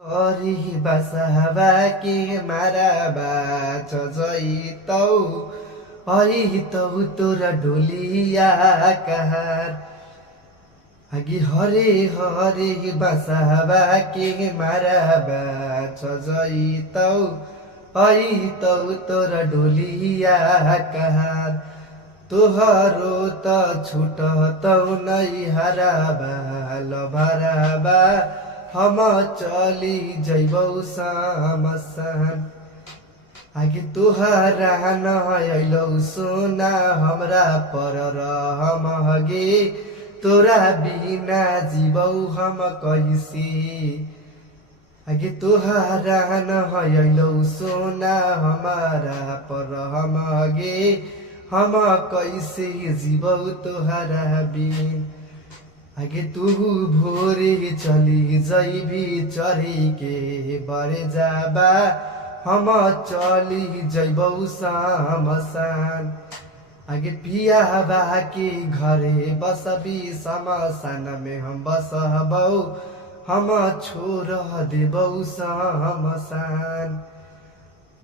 हरि बसहबा के माराबा चजैतौ ऐतौ तोर डोलिया कहार आगे हरे हरे बसहबा के माराबा चजैतौ ऐतौ तोर डोलिया कहार तोहरो त छुटतौ नै हराबा लभराबा हम चली जैबौ समसान आगे तुहरा न अइलौ सोना हमरा पर रहम हगे तोरा बिना जीवौ हम कैसे आगे तुहरा न अइलौ सोना हमारा पर रहम हगे हम कैसे जीवौ तोहरा बिन आगे तू भोरे चली जैबी चढ़ी के बरे जाबा हम चली जैबौ समसान आगे पिया बा के घरे बसबी समसान में हम बसबौ हम छोड़ देबौ समसान।